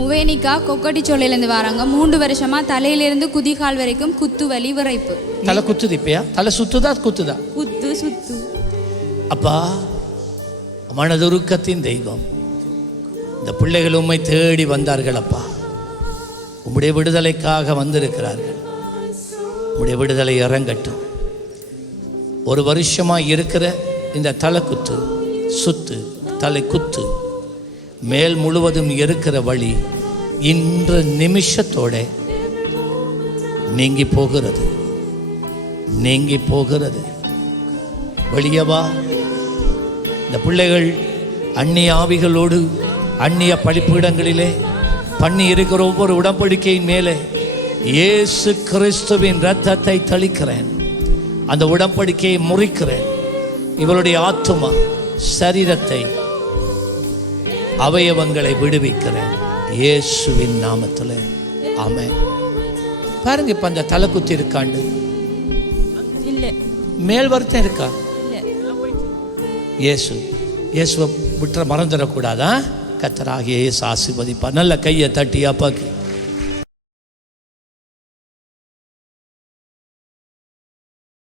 முவேனிக்கா கொக்கட்டி சோலையிலேருந்து வராங்க. மூன்று வருஷமா தலையிலிருந்து குதிகால் வரைக்கும் குத்து வலி விரைப்பு. தலை குத்துது இப்பயா? தலை சுத்துதா குத்துதா? குத்து சுத்து. அப்பா மனதுருக்கத்தின் தெய்வம். இந்த பிள்ளைகள் உம்மை தேடி வந்தார்கள் அப்பா. உம்முடைய விடுதலைக்காக வந்திருக்கிறார்கள். உம்முடைய விடுதலை இறங்கட்டும். ஒரு வருஷமாக இருக்கிற இந்த தலை குத்து சுத்து தலை குத்து. மேல் முழுவதும் இருக்கிற வழி இன்று நிமிஷத்தோட நீங்கி போகிறது. நீங்கி போகிறது. வெளியவா இந்த பிள்ளைகள் அந்நிய ஆவிகளோடு அந்நிய படிப்பிடங்களிலே பண்ணி இருக்கிற ஒவ்வொரு உடம்படிக்கையின் மேலே இயேசு கிறிஸ்துவின் ரத்தத்தை தளிக்கிறேன். அந்த உடம்படிக்கையை முறிக்கிறேன். இவருடைய ஆத்துமா சரீரத்தை அவயவங்களை விடுவிக்கிறேன் இயேசுவின் நாமத்தில். ஆமென். பாருங்க இப்ப அந்த தலை குத்தி இருக்காண்டு. இல்லை. மேல் வருத்தம் இருக்கா? இயேசு. இயேசுவை விட்டுற மறந்துடக்கூடாதா? கத்தராகிய இயேசு ஆசீர்வதிப்பார். நல்ல கையை தட்டி அப்பாக்கு